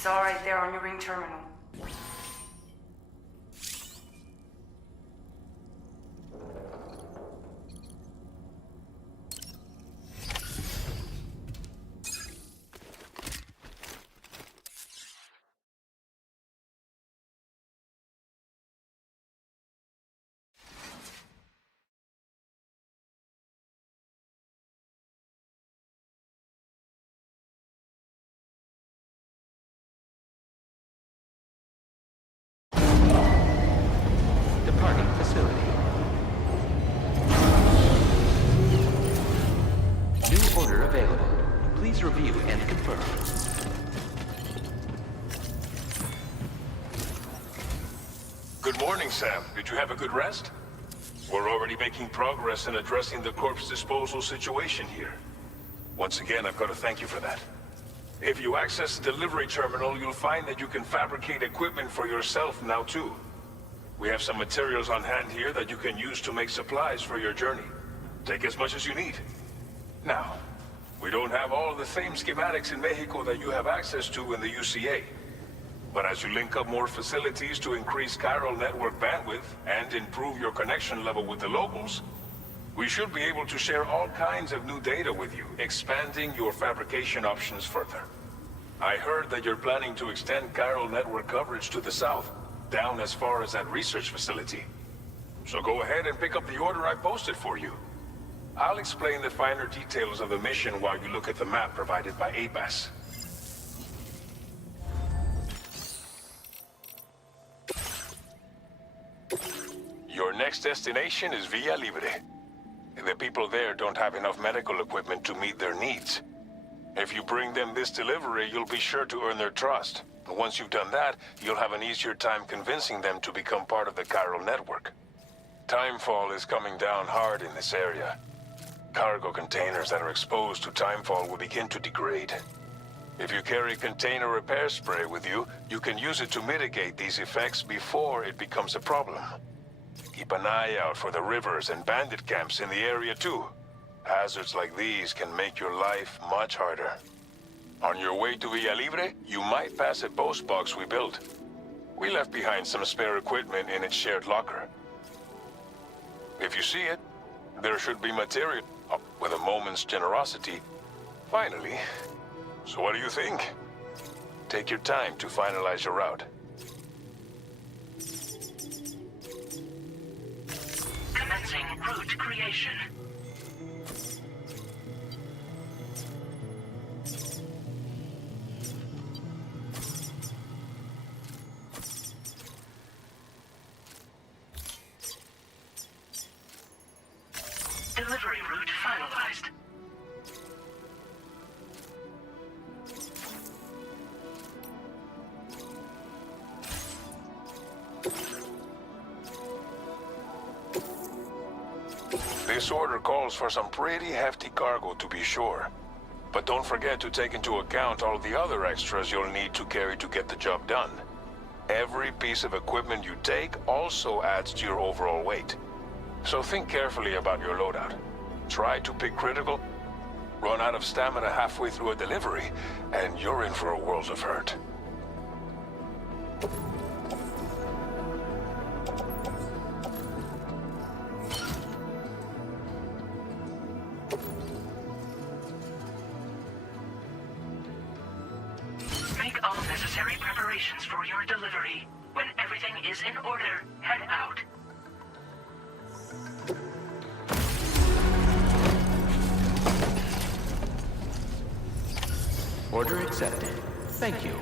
It's all right there on your ring terminal. Departing facility. New order available. Please review and confirm. Good morning, Sam. Did you have a good rest? We're already making progress in addressing the corpse disposal situation here. Once again, I've got to thank you for that. If you access the delivery terminal, you'll find that you can fabricate equipment for yourself now too. We have some materials on hand here that you can use to make supplies for your journey. Take as much as you need. Now, we don't have all the same schematics in Mexico that you have access to in the UCA. But as you link up more facilities to increase chiral network bandwidth and improve your connection level with the locals, we should be able to share all kinds of new data with you, expanding your fabrication options further. I heard that you're planning to extend chiral network coverage to the south, down as far as that research facility. So go ahead and pick up the order I posted for you. I'll explain the finer details of the mission while you look at the map provided by ABAS. Your next destination is Villa Libre. The people there don't have enough medical equipment to meet their needs. If you bring them this delivery, you'll be sure to earn their trust. Once you've done that, you'll have an easier time convincing them to become part of the chiral network. Timefall is coming down hard in this area. Cargo containers that are exposed to timefall will begin to degrade. If you carry container repair spray with you, you can use it to mitigate these effects before it becomes a problem. Keep an eye out for the rivers and bandit camps in the area too. Hazards like these can make your life much harder. On your way to Villa Libre, you might pass a post box we built. We left behind some spare equipment in its shared locker. If you see it, there should be material with a moment's generosity. Finally. So what do you think? Take your time to finalize your route. Commencing route creation. Delivery route finalized. This order calls for some pretty hefty cargo to be sure. But don't forget to take into account all the other extras you'll need to carry to get the job done. Every piece of equipment you take also adds to your overall weight. So think carefully about your loadout. Try to pick critical, run out of stamina halfway through a delivery, and you're in for a world of hurt. Make all necessary preparations for your delivery. When everything is in order, head out. Order accepted. Thank you.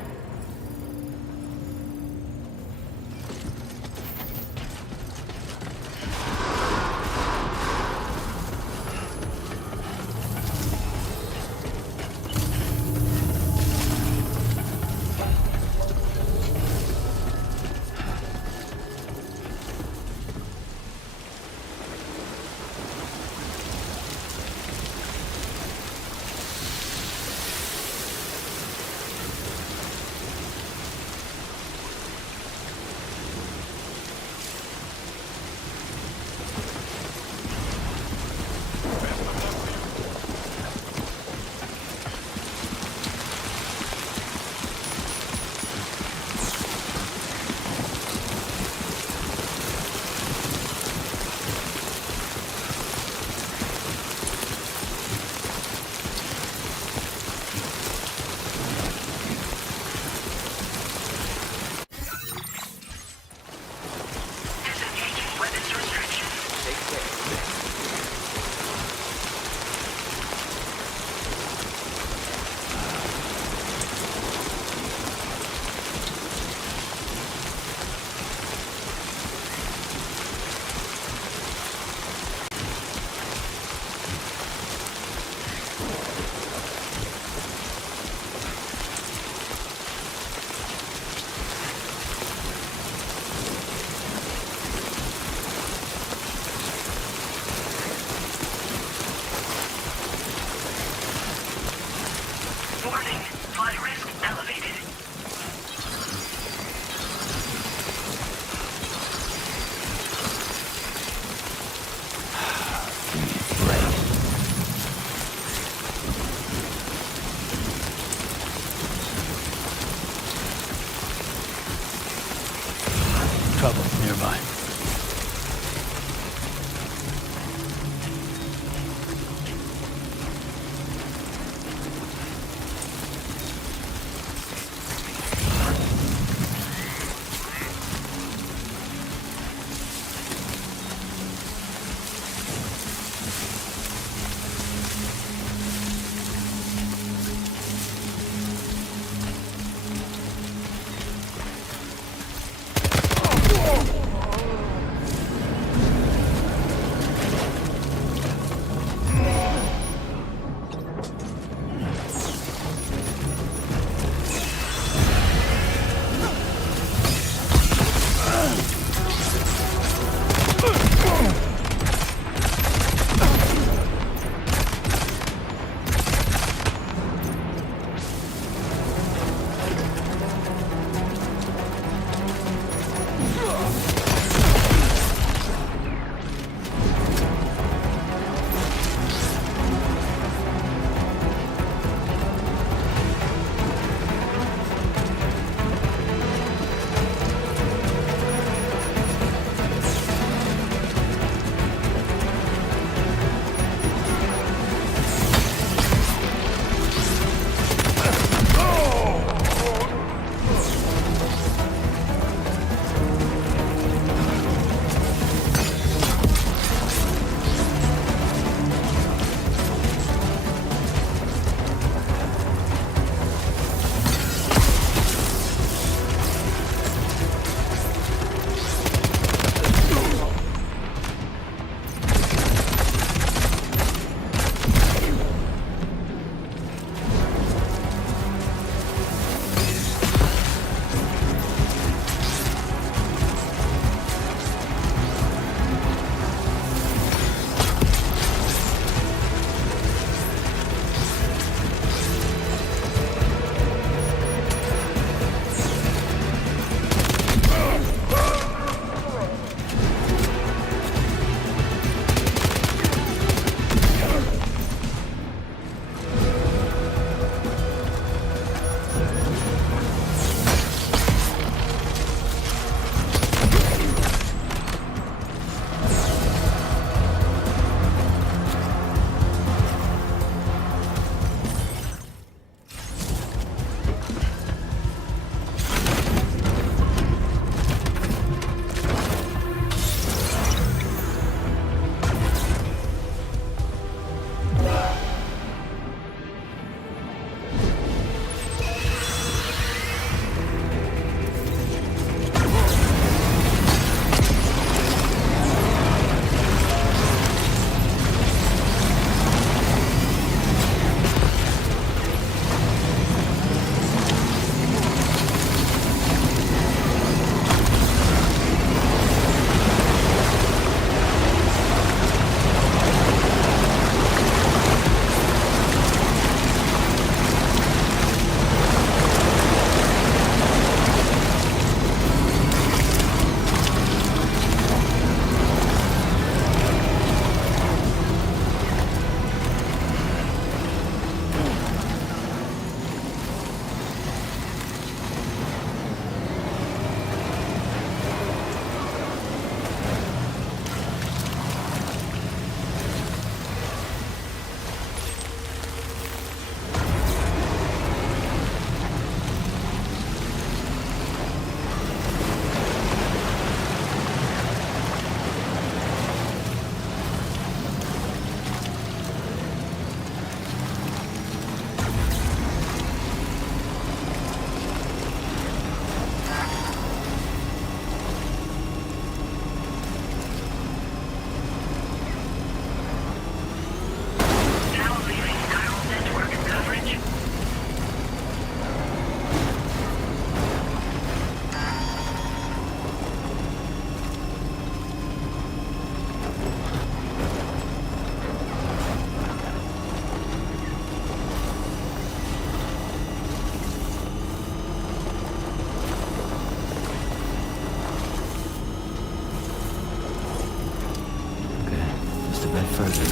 focus.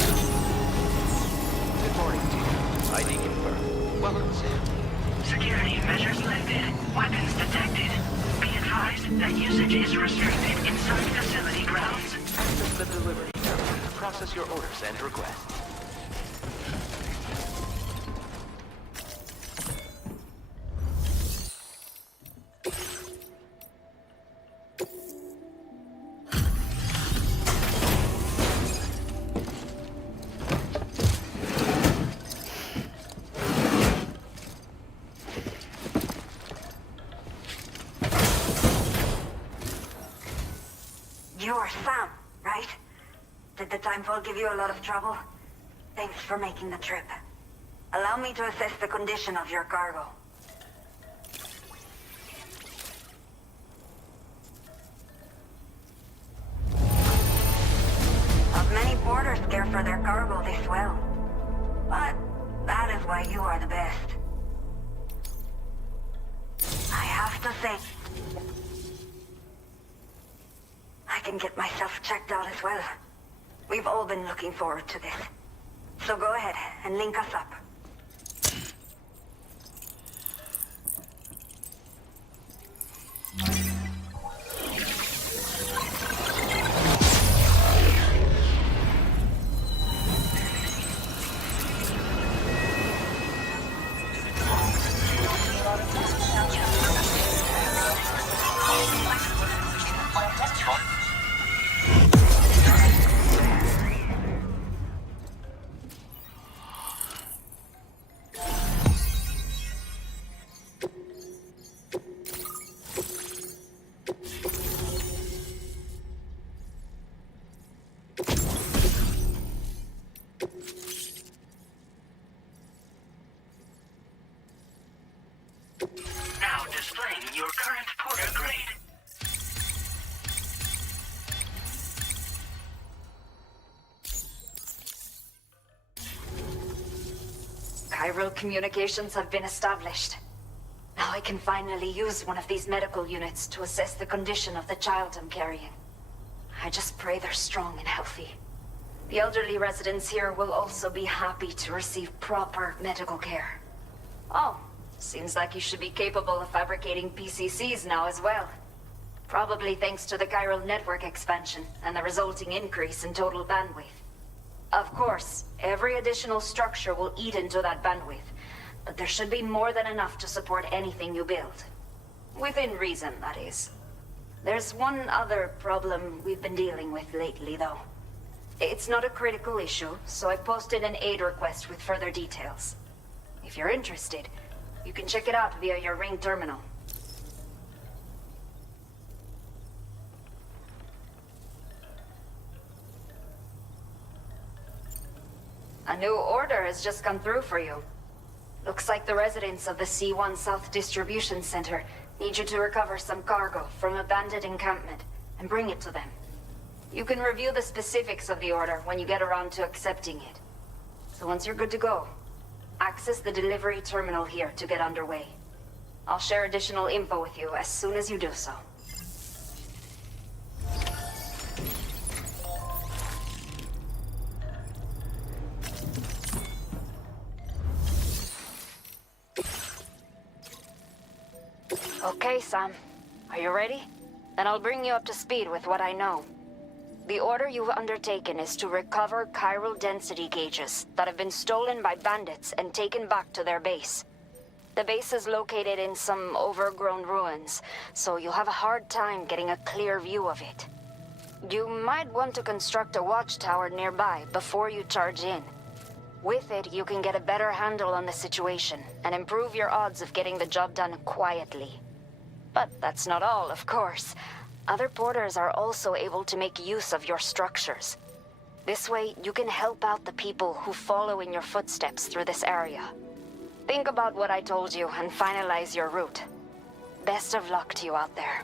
Good morning, Team. ID confirmed. Welcome, Sam. Security measures lifted. Weapons detected. Be advised that usage is restricted inside facility grounds. Access the delivery terminal to process your orders and requests. You're Sam, right? Did the timefall give you a lot of trouble? Thanks for making the trip. Allow me to assess the condition of your cargo. Not many porters care for their cargo this well. But that is why you are the best. I have to say, I can get myself checked out as well. We've all been looking forward to this. So go ahead and link us up. Now displaying your current porter grade. Chiral communications have been established. Now I can finally use one of these medical units to assess the condition of the child I'm carrying. I just pray they're strong and healthy. The elderly residents here will also be happy to receive proper medical care. Oh, seems like you should be capable of fabricating PCCs now as well. Probably thanks to the chiral network expansion and the resulting increase in total bandwidth. Of course, every additional structure will eat into that bandwidth, but there should be more than enough to support anything you build. Within reason, that is. There's one other problem we've been dealing with lately, though. It's not a critical issue, so I posted an aid request with further details. If you're interested, you can check it out via your ring terminal. A new order has just come through for you. Looks like the residents of the C1 South Distribution Center need you to recover some cargo from an abandoned encampment and bring it to them. You can review the specifics of the order when you get around to accepting it. So once you're good to go, access the delivery terminal here to get underway. I'll share additional info with you as soon as you do so. Okay, Sam. Are you ready? Then I'll bring you up to speed with what I know. The order you've undertaken is to recover chiral density gauges that have been stolen by bandits and taken back to their base. The base is located in some overgrown ruins, so you'll have a hard time getting a clear view of it. You might want to construct a watchtower nearby before you charge in. With it, you can get a better handle on the situation and improve your odds of getting the job done quietly. But that's not all, of course. Other porters are also able to make use of your structures. This way, you can help out the people who follow in your footsteps through this area. Think about what I told you and finalize your route. Best of luck to you out there.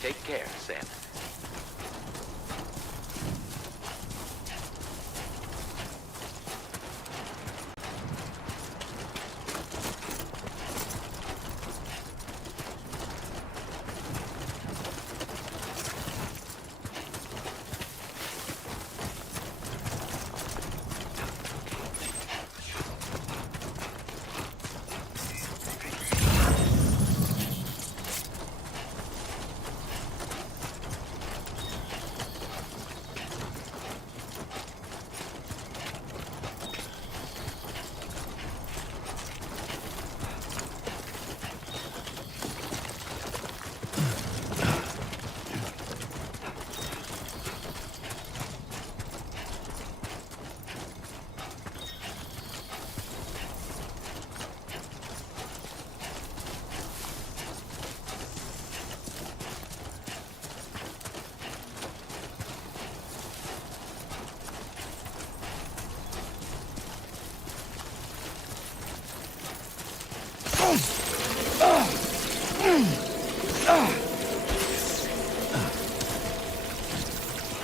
Take care, Sam.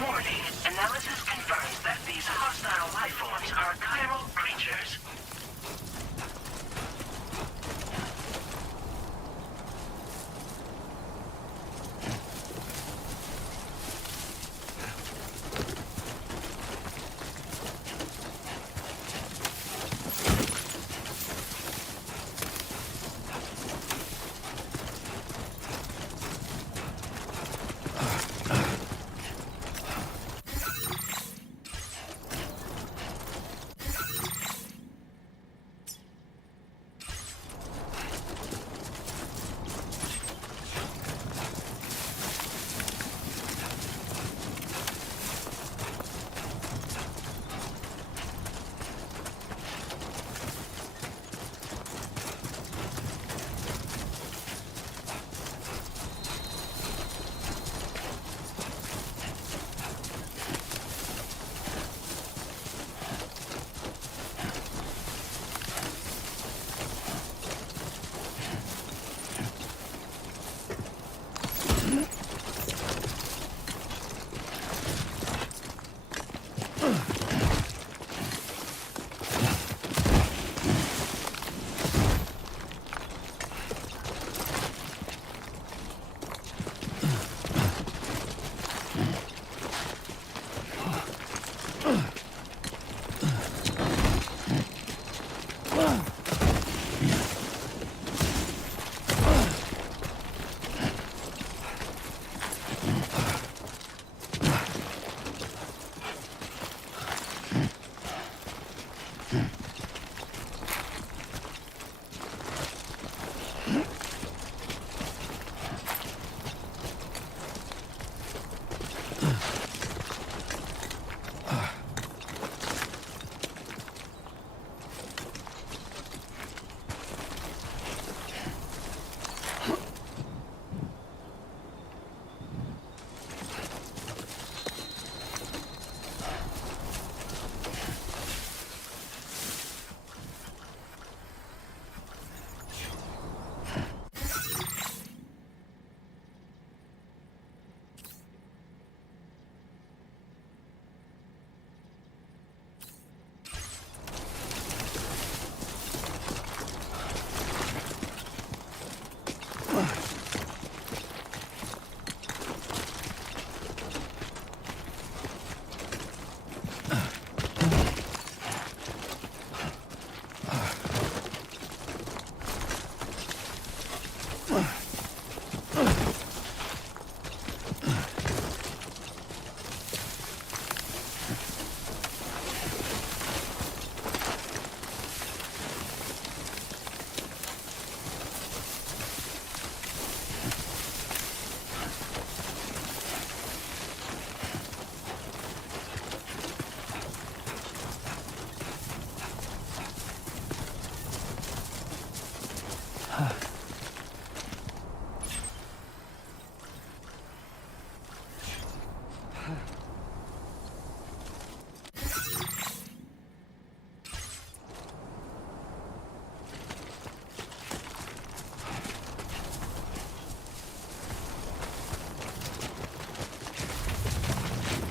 Warning. Analysis confirms that these hostile life forms are chiral creatures.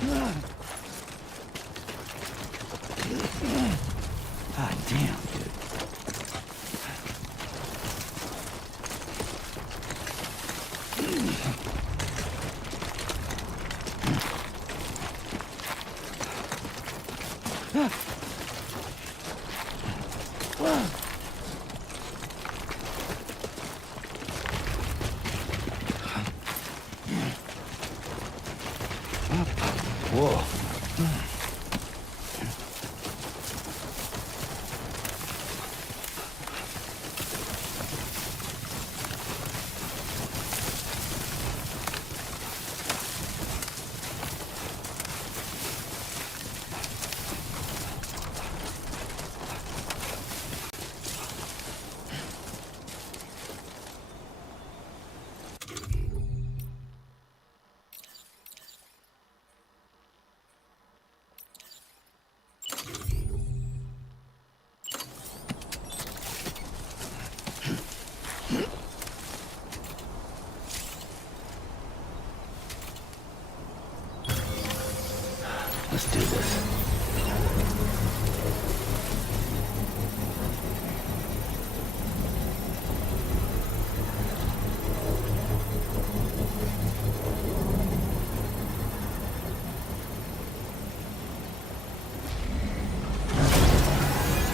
God damn, dude. Whoa. Let's do this.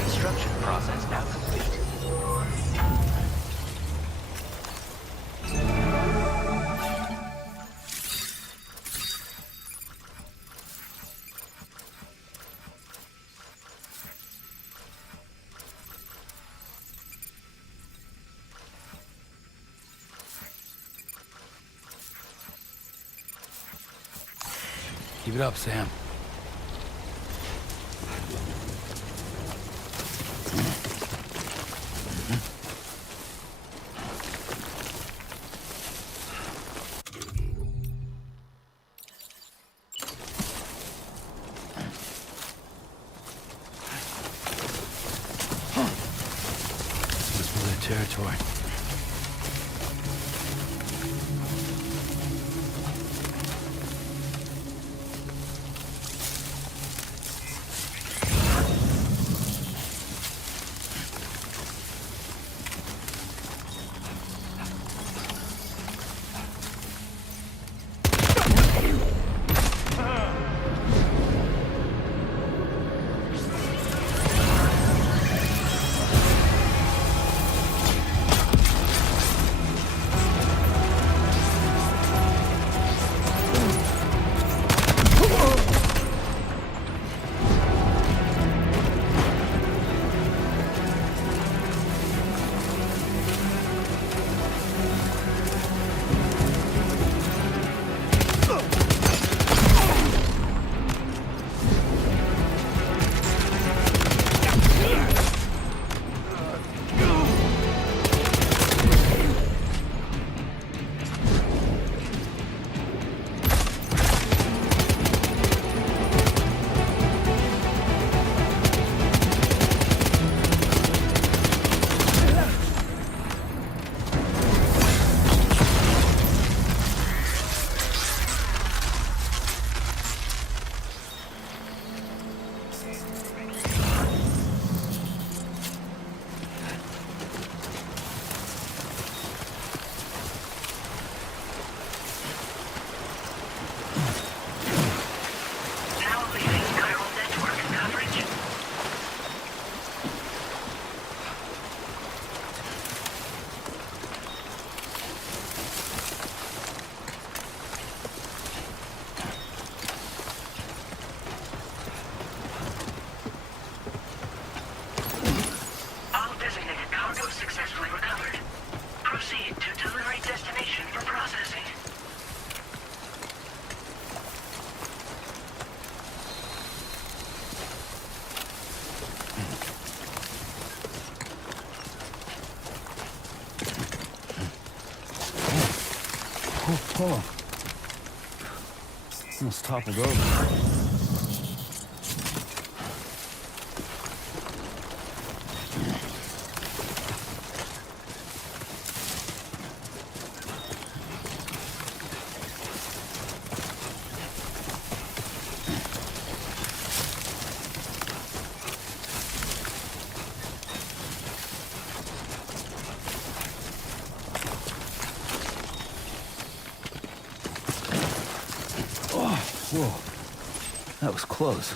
Construction process now complete. Keep it up, Sam. This was their territory. Now leaving chiral network coverage. All designated cargo successfully recovered. Proceed to delivery destination for processing. Oh. Almost toppled over. Whoa. That was close.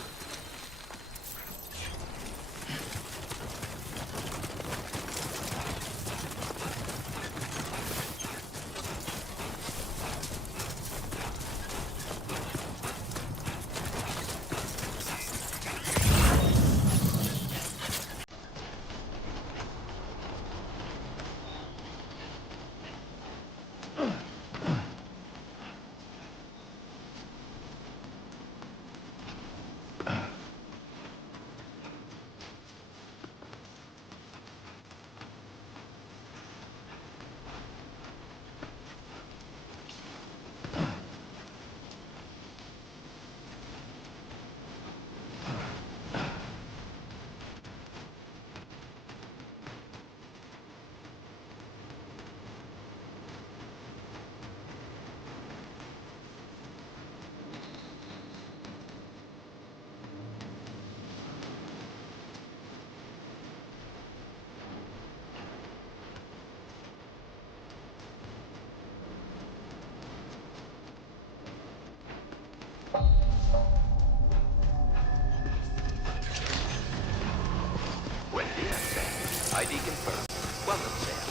Buen dia, Sam. ID confirmed. Welcome, Sam.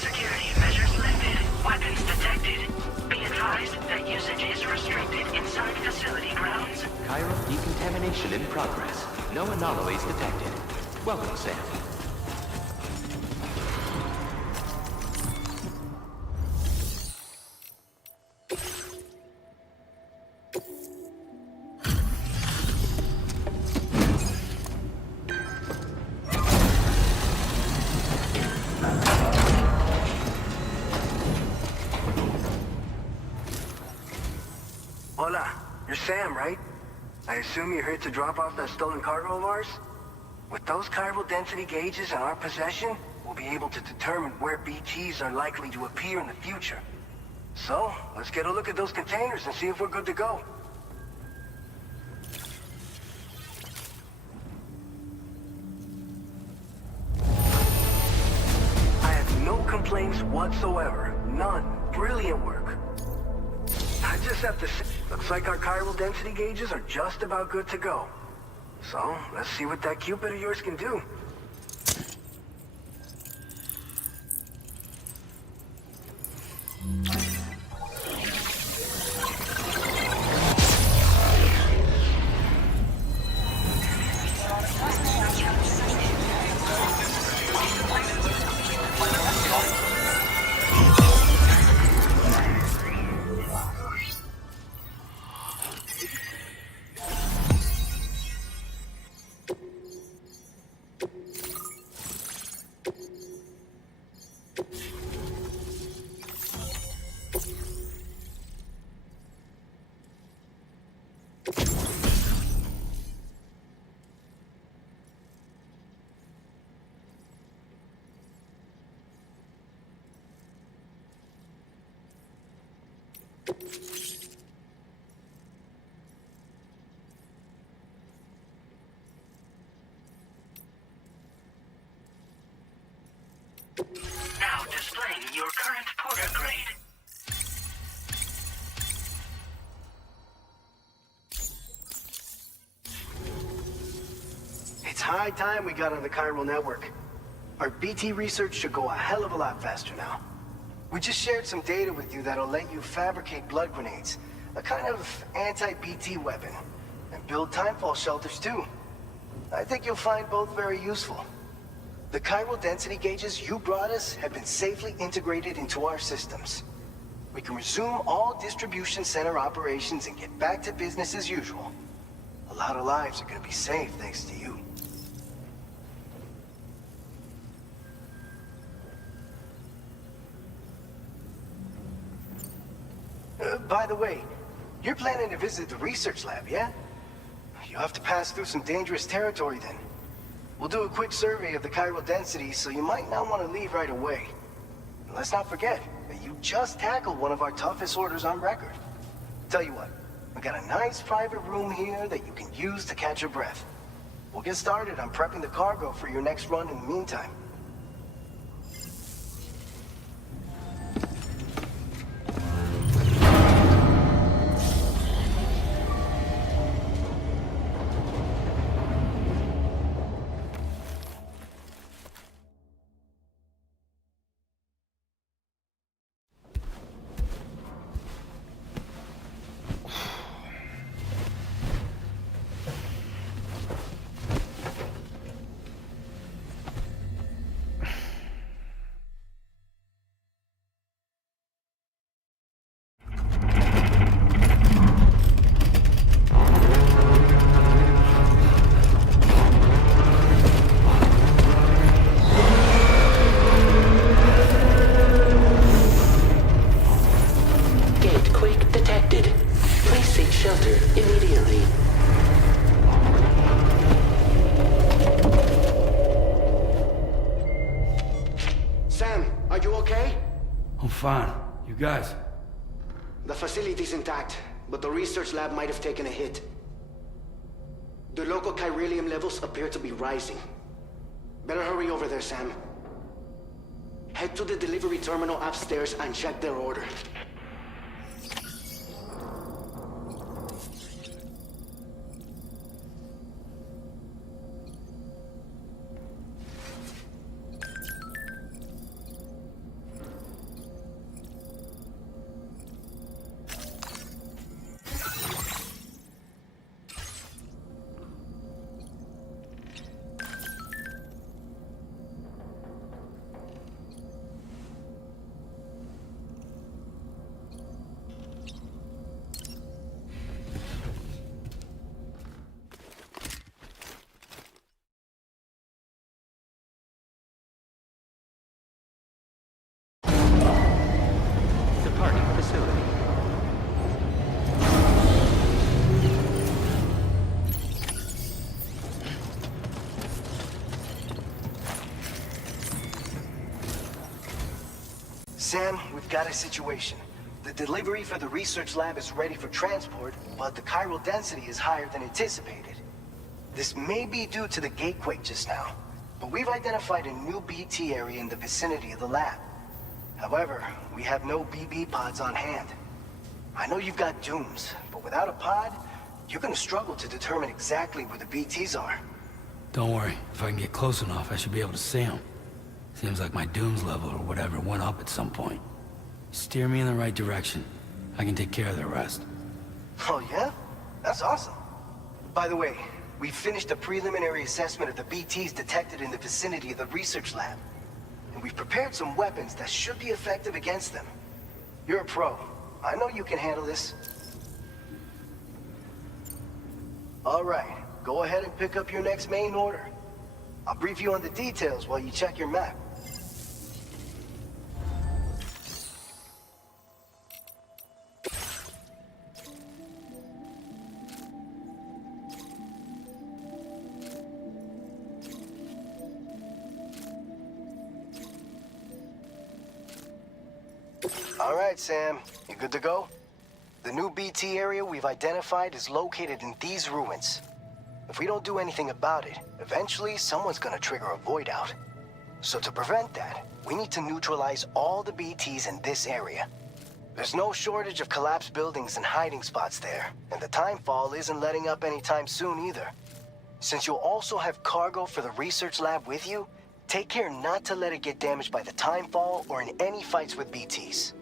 Security measures lifted. Weapons detected. Be advised that usage is restricted inside facility grounds. Cairo decontamination in progress. No anomalies detected. Welcome, Sam. Hola, you're Sam, right? I assume you're here to drop off that stolen cargo of ours? With those chiral density gauges in our possession, we'll be able to determine where BTs are likely to appear in the future. So, let's get a look at those containers and see if we're good to go. I have no complaints whatsoever. None. Brilliant work. I just have to say, looks like our chiral density gauges are just about good to go. So, let's see what that Cupid of yours can do. Now displaying your current porter grade. It's high time we got on the chiral network. Our BT research should go a hell of a lot faster now. We just shared some data with you that'll let you fabricate blood grenades, a kind of anti-BT weapon, and build timefall shelters too. I think you'll find both very useful. The chiral density gauges you brought us have been safely integrated into our systems. We can resume all distribution center operations and get back to business as usual. A lot of lives are gonna be saved thanks to you. By the way, you're planning to visit the research lab, yeah? You'll have to pass through some dangerous territory then. We'll do a quick survey of the chiral density, so you might not want to leave right away. And let's not forget that you just tackled one of our toughest orders on record. Tell you what, we got a nice private room here that you can use to catch your breath. We'll get started on prepping the cargo for your next run in the meantime. fine. You guys? The facility's intact, but the research lab might have taken a hit. The local chiralium levels appear to be rising. Better hurry over there, Sam. Head to the delivery terminal upstairs and check their order. Departing facility. Sam, we've got a situation. The delivery for the research lab is ready for transport, but the chiral density is higher than anticipated. This may be due to the gatequake just now, but we've identified a new BT area in the vicinity of the lab. However, we have no BB pods on hand. I know you've got dooms, but without a pod, you're gonna struggle to determine exactly where the BTs are. Don't worry. If I can get close enough, I should be able to see them. Seems like my dooms level or whatever went up at some point. Steer me in the right direction. I can take care of the rest. Oh yeah? That's awesome. By the way, we finished a preliminary assessment of the BTs detected in the vicinity of the research lab. And we've prepared some weapons that should be effective against them. You're a pro. I know you can handle this. All right, go ahead and pick up your next main order. I'll brief you on the details while you check your map. All right, Sam. You good to go? The new BT area we've identified is located in these ruins. If we don't do anything about it, eventually someone's gonna trigger a void out. So to prevent that, we need to neutralize all the BTs in this area. There's no shortage of collapsed buildings and hiding spots there, and the timefall isn't letting up anytime soon either. Since you'll also have cargo for the research lab with you, take care not to let it get damaged by the timefall or in any fights with BTs.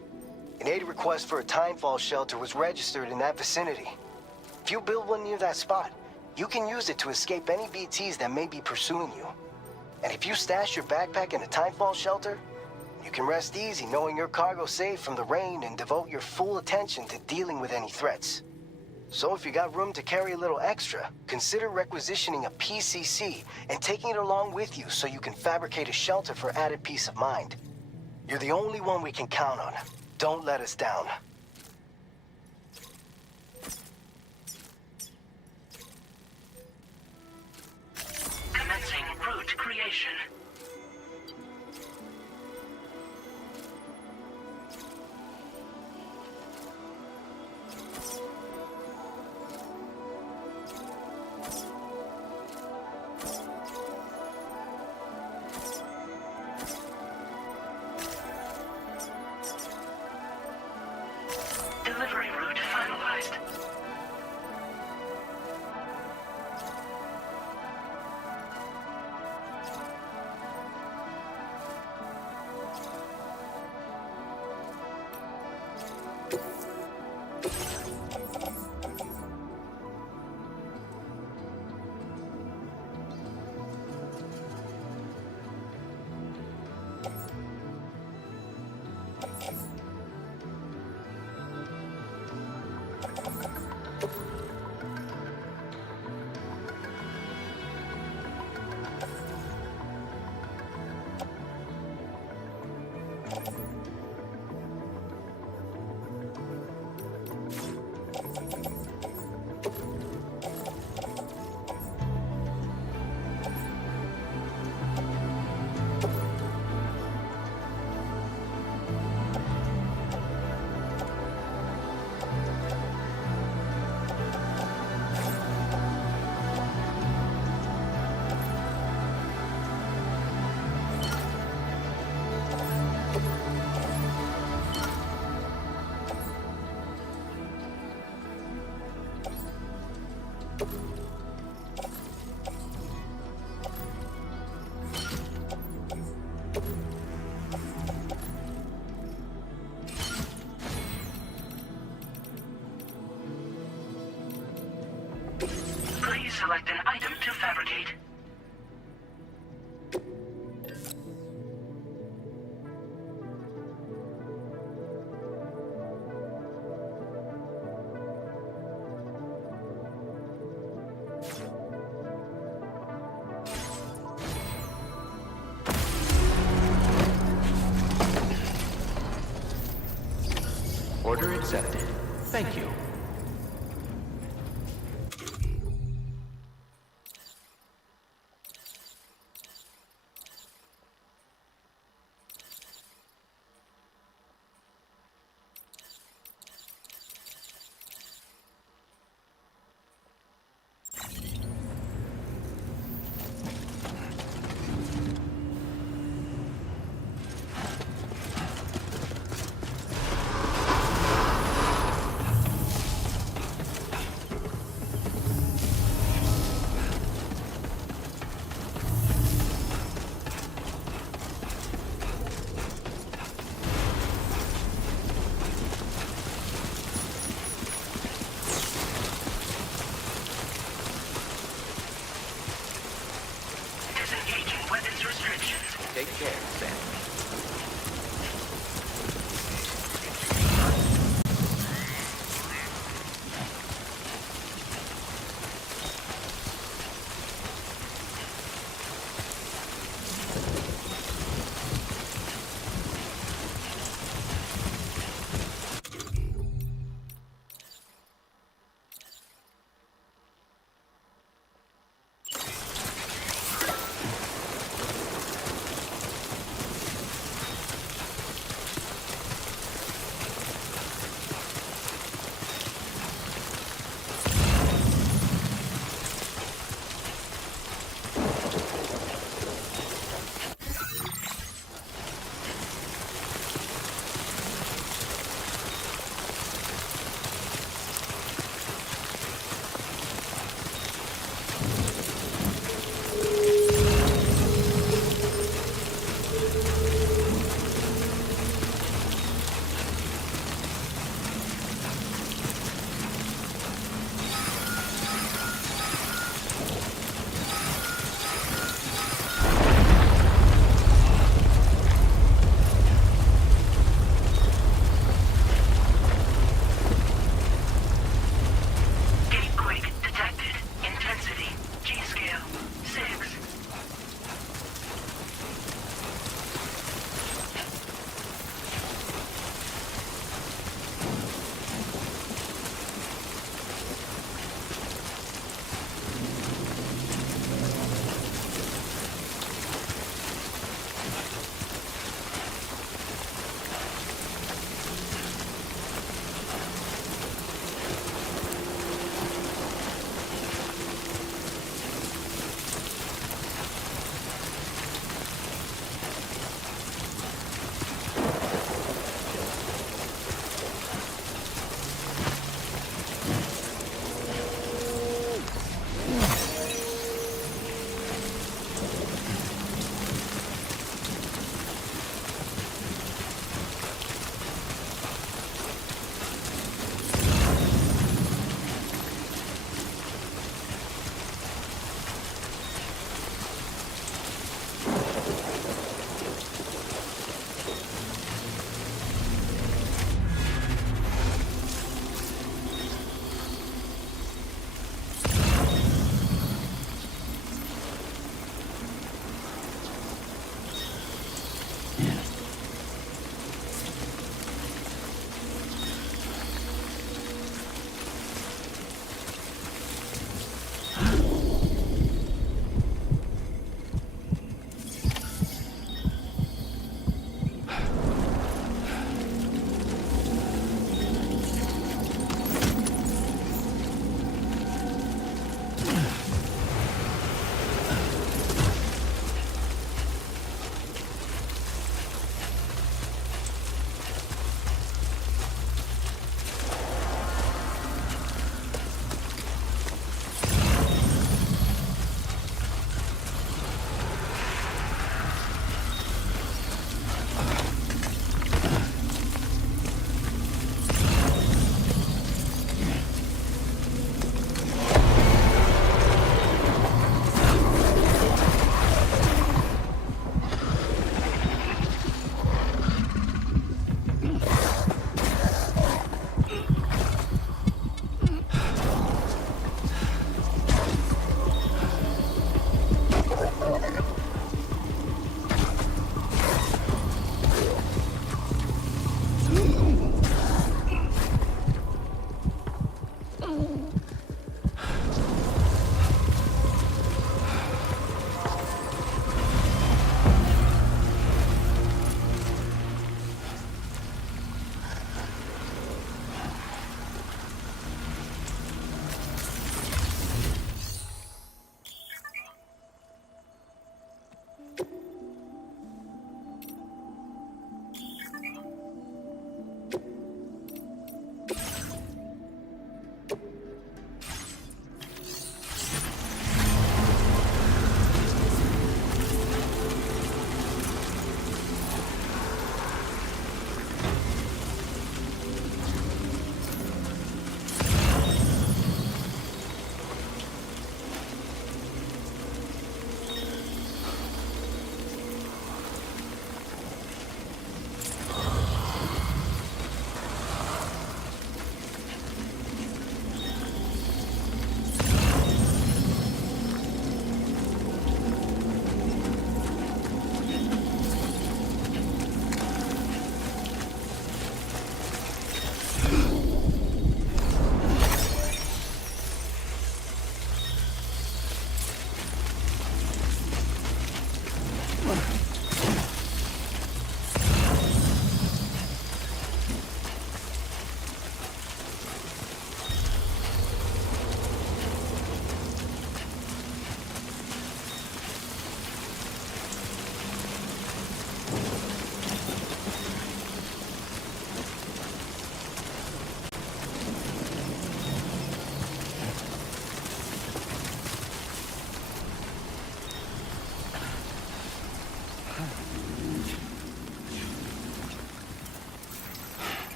An aid request for a timefall shelter was registered in that vicinity. If you build one near that spot, you can use it to escape any BTs that may be pursuing you. And if you stash your backpack in a timefall shelter, you can rest easy knowing your cargo's safe from the rain and devote your full attention to dealing with any threats. So if you got room to carry a little extra, consider requisitioning a PCC and taking it along with you so you can fabricate a shelter for added peace of mind. You're the only one we can count on. Don't let us down. Commencing route creation. Delivery route finalized. select an item to fabricate. Order accepted. Thank you.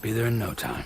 Be there in no time.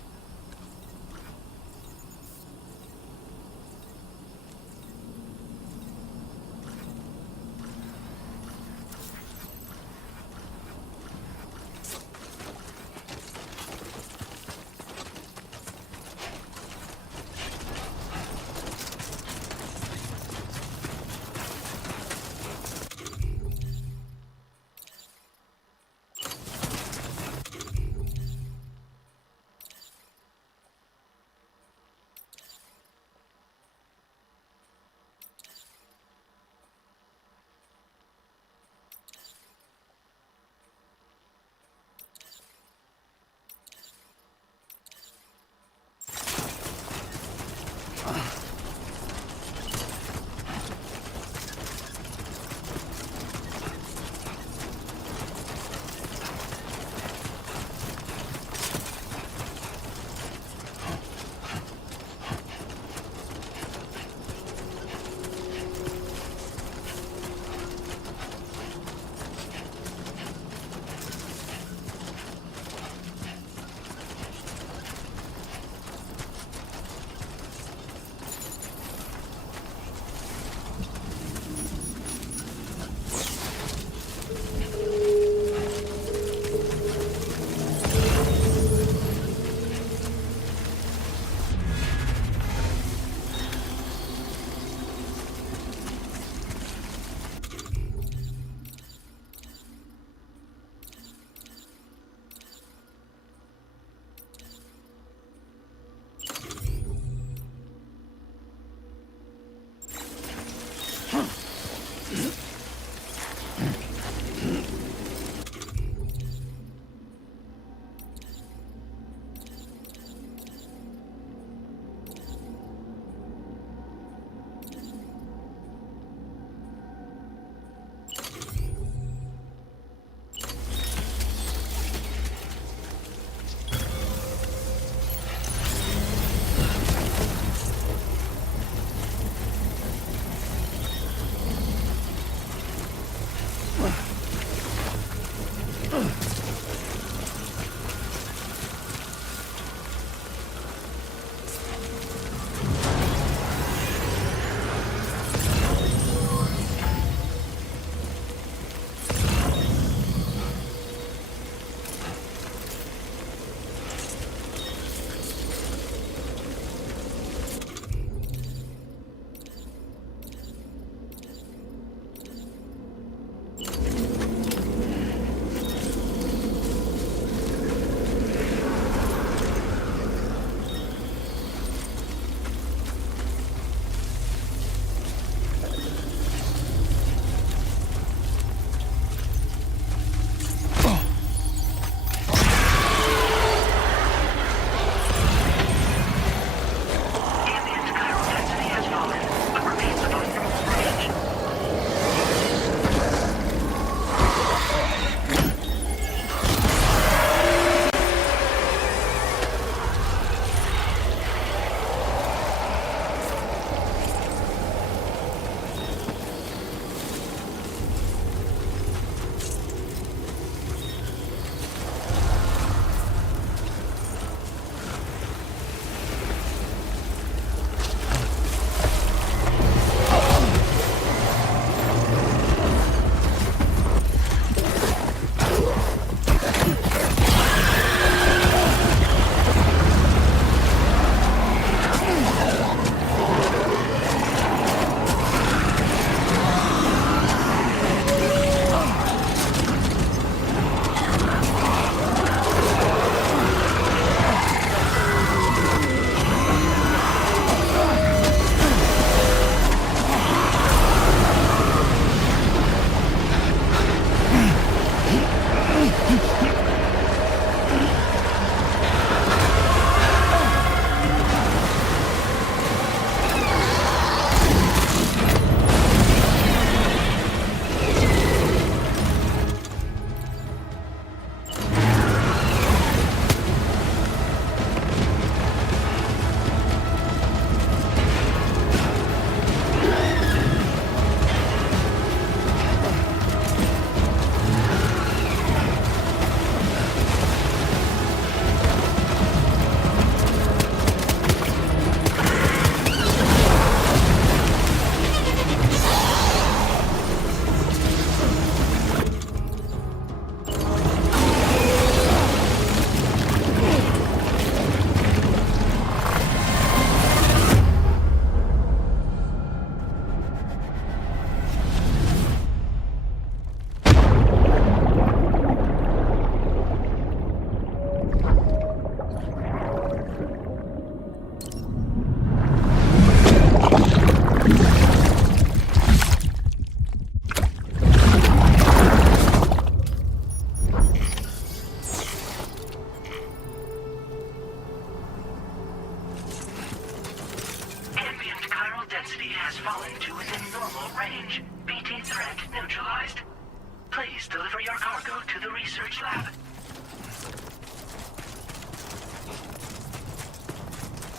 your cargo to the research lab.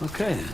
Okay then.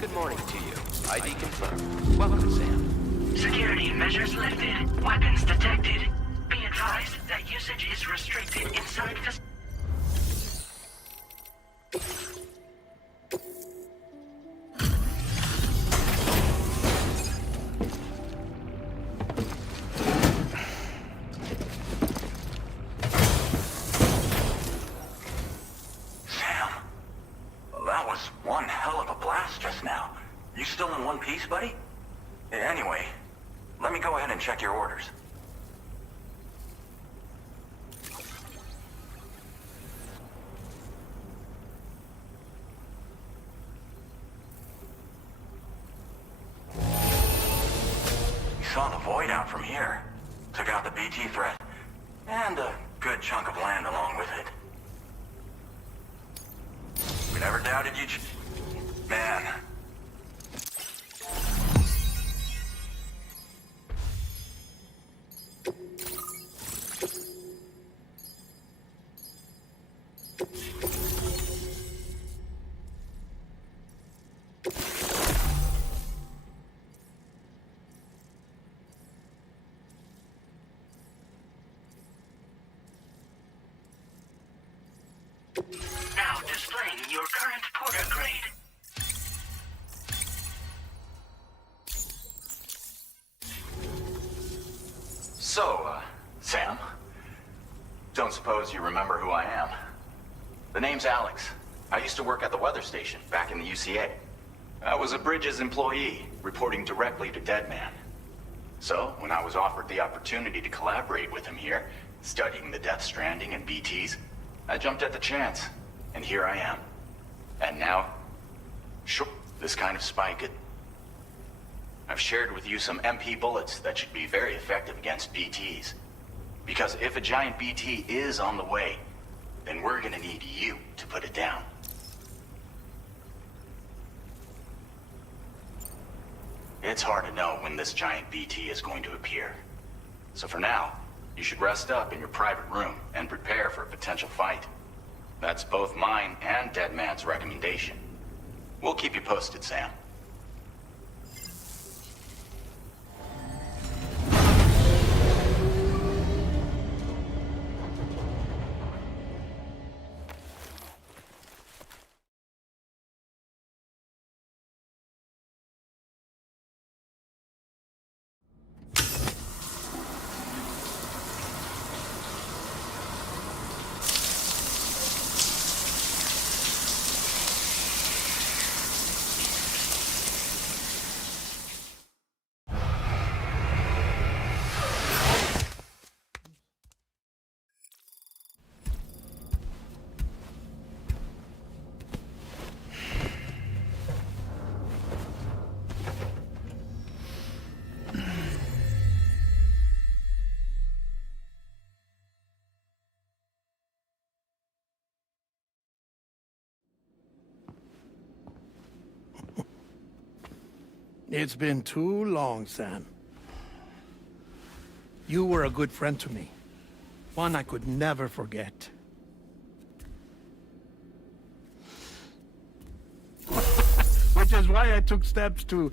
Good morning to you. ID confirmed. Welcome, Sam. Security measures lifted. Weapons detected. Be advised that usage is restricted inside the... Sam, that was one hell of a blast just now. You still in one piece, buddy? Anyway, let me go ahead and check your orders. You saw the void out from here. Took out the BT threat. And a good chunk of land along with it. We never doubted you, man. Now displaying your current porter grade. So, Sam, don't suppose you remember who I am? The name's Alex. I used to work at the weather station back in the UCA. I was a Bridges employee, reporting directly to Deadman. So, when I was offered the opportunity to collaborate with him here, studying the Death Stranding and BTs, I jumped at the chance, and here I am. And now, sure, this kind of spike. I've shared with you some MP bullets that should be very effective against BTs. Because if a giant BT is on the way, then we're gonna need you to put it down. It's hard to know when this giant BT is going to appear. So for now, you should rest up in your private room and prepare for a potential fight. That's both mine and Deadman's recommendation. We'll keep you posted, Sam. It's been too long, Sam. You were a good friend to me. One I could never forget. Which is why I took steps to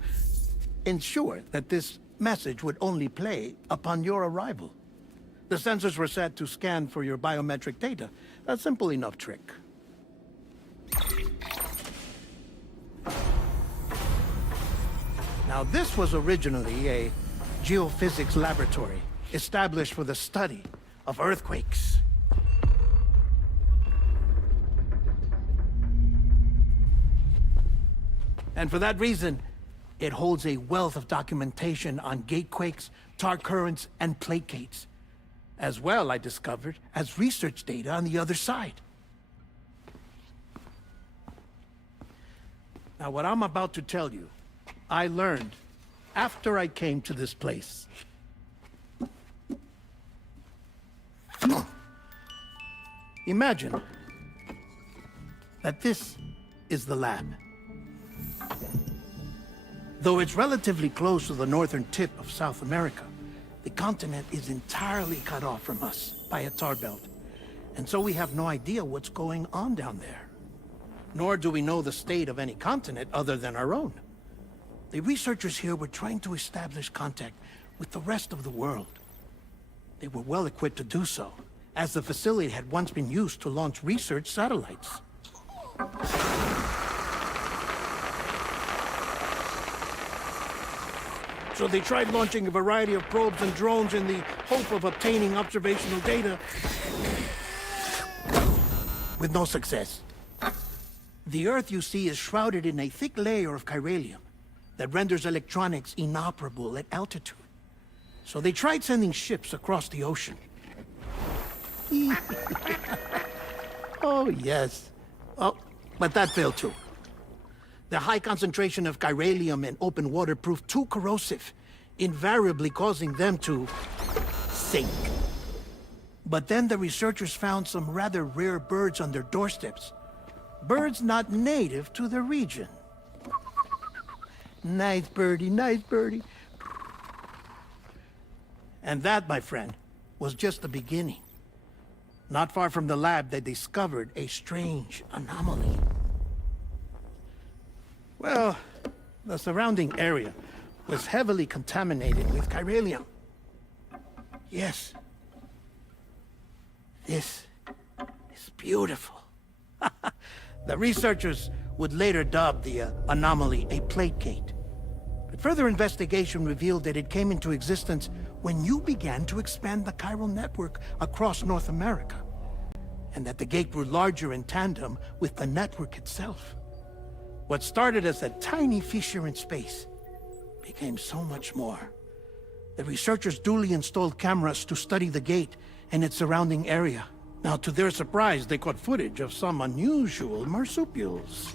ensure that this message would only play upon your arrival. The sensors were set to scan for your biometric data. A simple enough trick. Now, this was originally a geophysics laboratory established for the study of earthquakes. And for that reason, it holds a wealth of documentation on gatequakes, tar currents, and placates. As well, I discovered, as research data on the other side. Now, what I'm about to tell you, I learned after I came to this place. Imagine that this is the lab. Though it's relatively close to the northern tip of South America, the continent is entirely cut off from us by a tar belt. And so we have no idea what's going on down there. Nor do we know the state of any continent other than our own. The researchers here were trying to establish contact with the rest of the world. They were well equipped to do so, as the facility had once been used to launch research satellites. So they tried launching a variety of probes and drones in the hope of obtaining observational data, with no success. The Earth, you see, is shrouded in a thick layer of chiralium that renders electronics inoperable at altitude. So they tried sending ships across the ocean. Oh, yes. Oh, but that failed too. The high concentration of chiralium in open water proved too corrosive, invariably causing them to sink. But then the researchers found some rather rare birds on their doorsteps. Birds not native to the region. Nice birdie, nice birdie. And that, my friend, was just the beginning. Not far from the lab, they discovered a strange anomaly. Well, the surrounding area was heavily contaminated with chiralium. Yes. This is beautiful. The researchers would later dub the anomaly a plate gate. But further investigation revealed that it came into existence when you began to expand the chiral network across North America, and that the gate grew larger in tandem with the network itself. What started as a tiny fissure in space became so much more. The researchers duly installed cameras to study the gate and its surrounding area. Now, to their surprise, they caught footage of some unusual marsupials.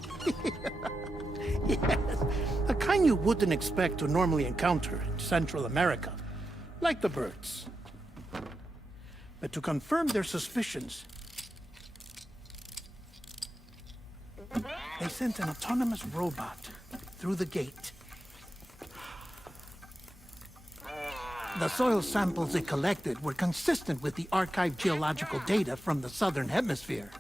Yes, a kind you wouldn't expect to normally encounter in Central America, like the birds. But to confirm their suspicions, they sent an autonomous robot through the gate. The soil samples it collected were consistent with the archived geological data from the southern hemisphere.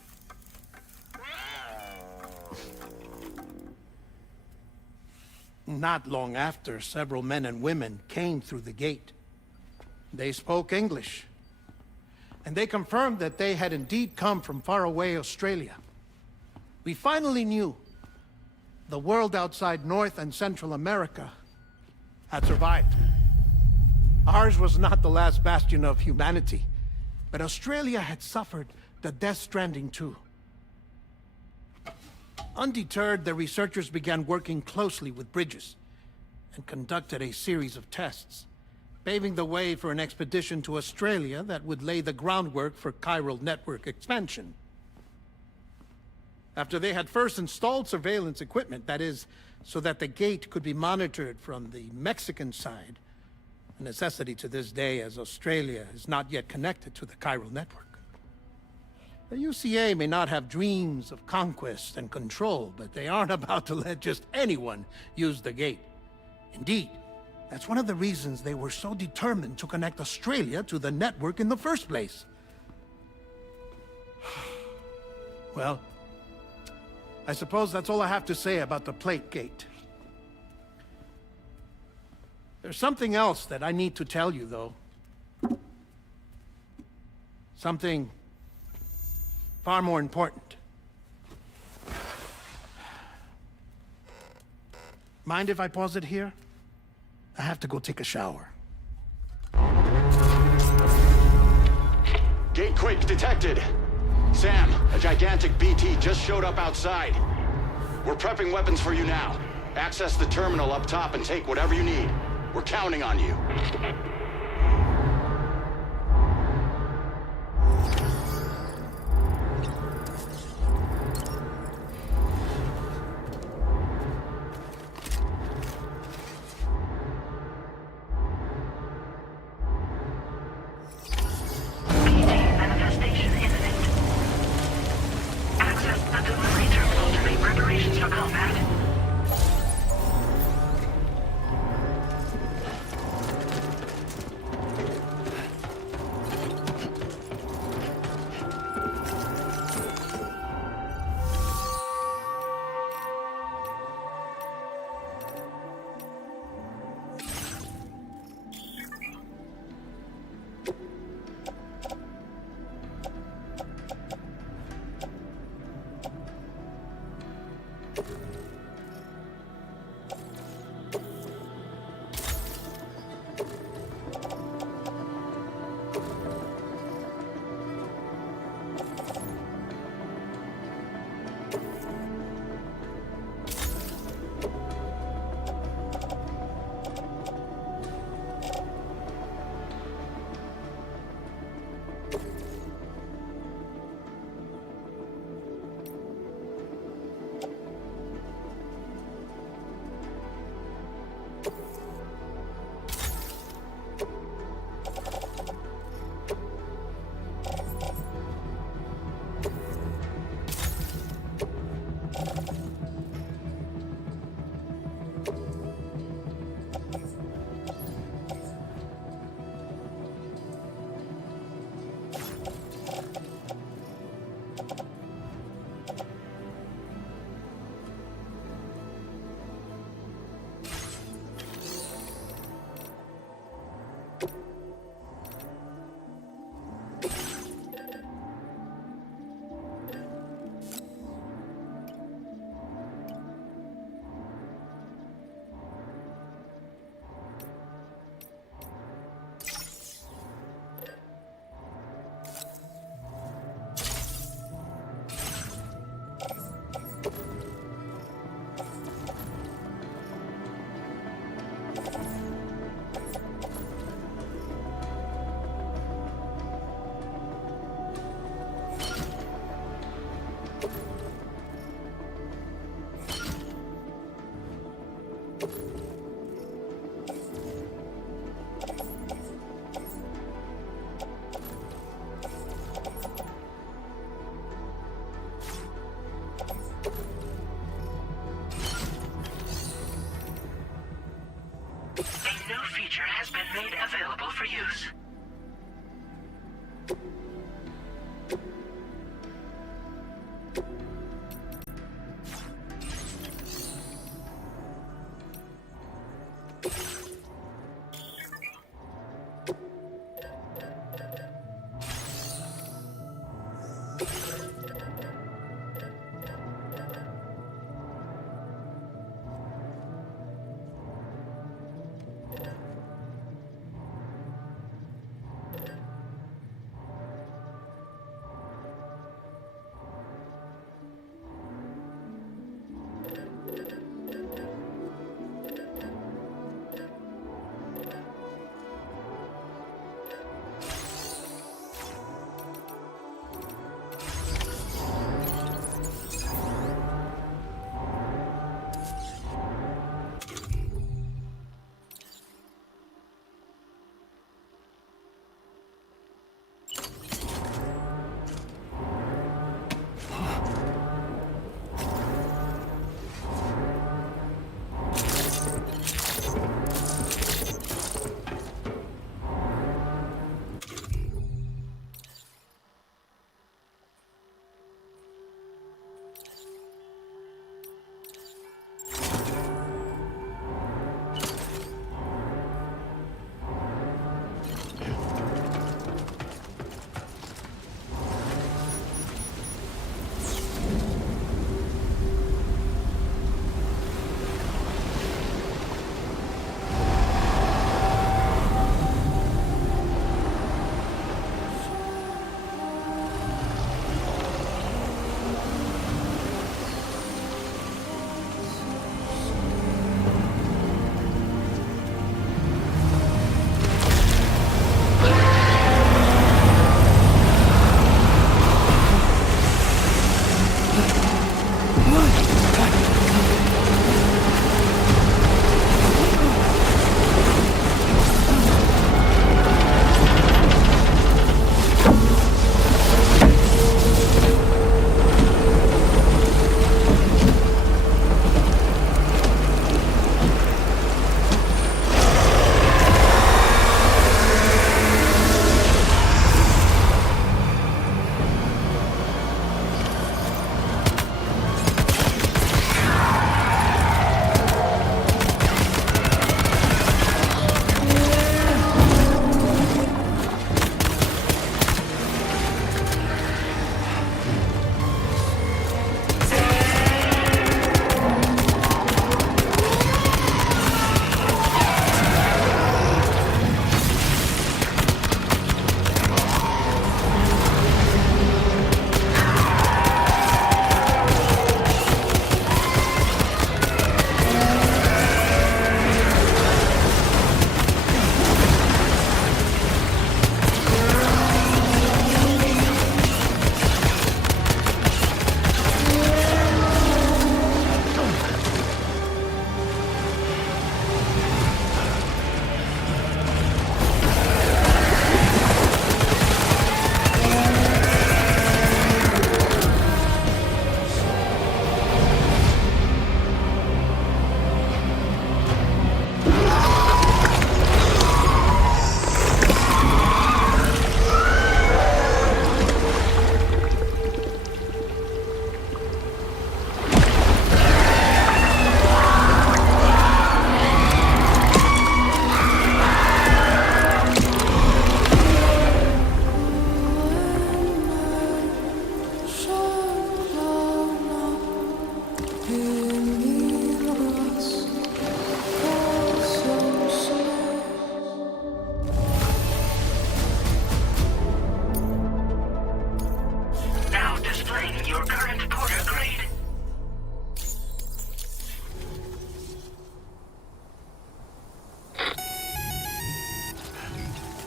Not long after, several men and women came through the gate. They spoke English, and they confirmed that they had indeed come from faraway Australia. We finally knew the world outside North and Central America had survived. Ours was not the last bastion of humanity, but Australia had suffered the death stranding too. Undeterred, the researchers began working closely with Bridges and conducted a series of tests, paving the way for an expedition to Australia that would lay the groundwork for chiral network expansion. After they had first installed surveillance equipment, that is, so that the gate could be monitored from the Mexican side, a necessity to this day as Australia is not yet connected to the chiral network. The UCA may not have dreams of conquest and control, but they aren't about to let just anyone use the gate. Indeed, that's one of the reasons they were so determined to connect Australia to the network in the first place. Well, I suppose that's all I have to say about the Plate Gate. There's something else that I need to tell you, though. Something far more important. Mind if I pause it here? I have to go take a shower. Gate quake detected. Sam, a gigantic BT just showed up outside. We're prepping weapons for you now. Access the terminal up top and take whatever you need. We're counting on you. Manifestation imminent. Access the delivery terminal to make preparations for combat. A new feature has been made available for use.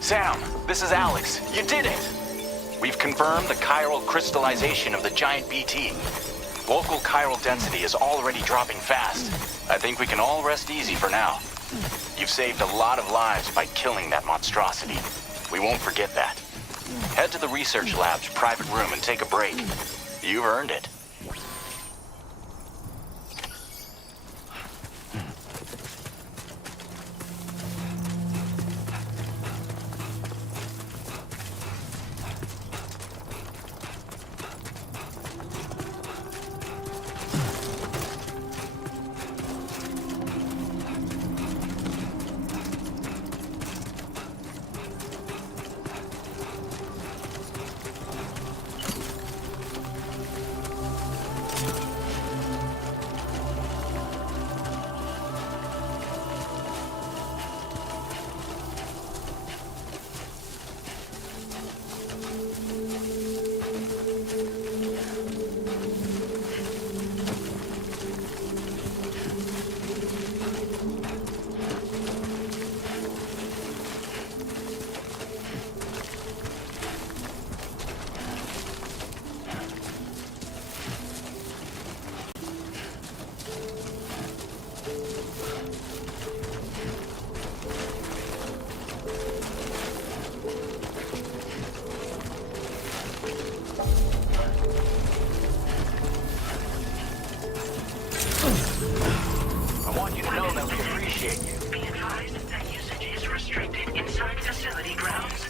Sam, this is Alex. You did it! We've confirmed the chiral crystallization of the giant BT. Local chiral density is already dropping fast. I think we can all rest easy for now. You've saved a lot of lives by killing that monstrosity. We won't forget that. Head to the research lab's private room and take a break. You've earned it. I want you to know that we appreciate you. Be advised that usage is restricted inside facility grounds.